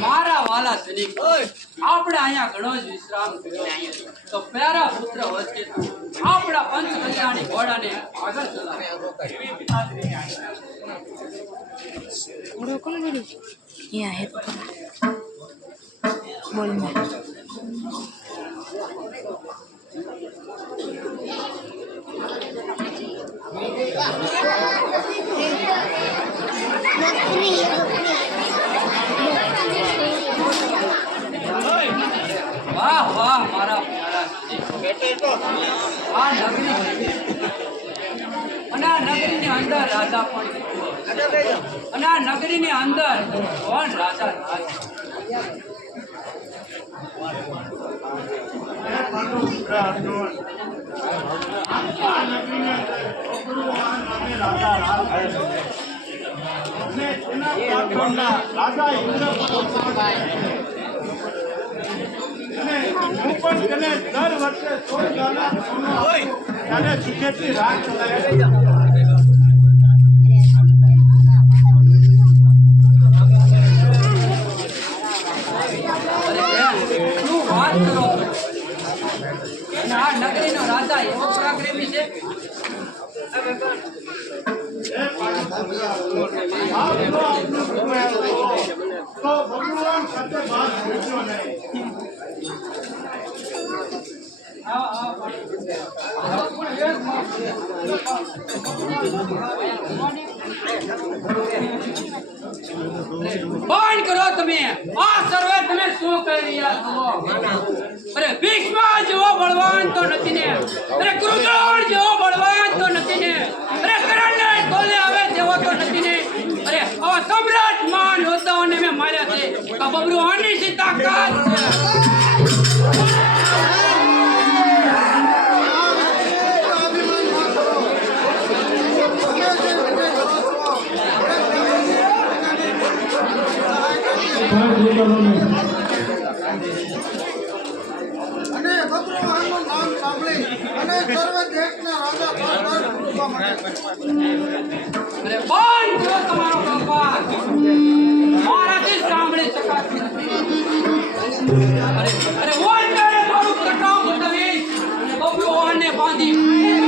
મારા વાલા સૈનિક આપણે અહીંયા ઘણો જ વિશ્રામ કર્યો તો પ્યારા પુત્ર વચ્ચે આપણા પંચ કલ્યાણી ઘોડાને આગળ ચલાવ્યા હે બોલમાં વાહ વાહ, મારા. આ નગરી આ નગરીની અંદર રાજા પણ. અને આ નગરીની અંદર કોણ રાજા રાજ? રાજા ઇન્દ્ર હું પણ તેને દર વર્ષે સોળ ગાલા સોનું આપું. ત્યારે સુખેથી રાત ચલાવે છો? અને આ નગરીનો રાજા એવો પરાક્રમી છે તો ભગવાન સાથે વાત ભૂલજો નહીં બંધ કરો તમે આ સર્વે તમે શું કરી રહ્યા છો અરે ભીષ્મ જેવો બળવાન તો નથી ને. અરે કૃષ્ણ જેવો બળવાન તો નથી ને. અરે કરણને તોલે આવે તેવો તો નથી ને. અરે આવા સમ્રાટ મહાન યોદ્ધાઓને મેં માર્યા છે. આ બબરું આની સી તાકાત છે. સાંભળી અને સાંભળી શકાતું નથી. અરે અરે કરે મારું પ્રતાપ બતાવી બબલું વાહનને બાંધી.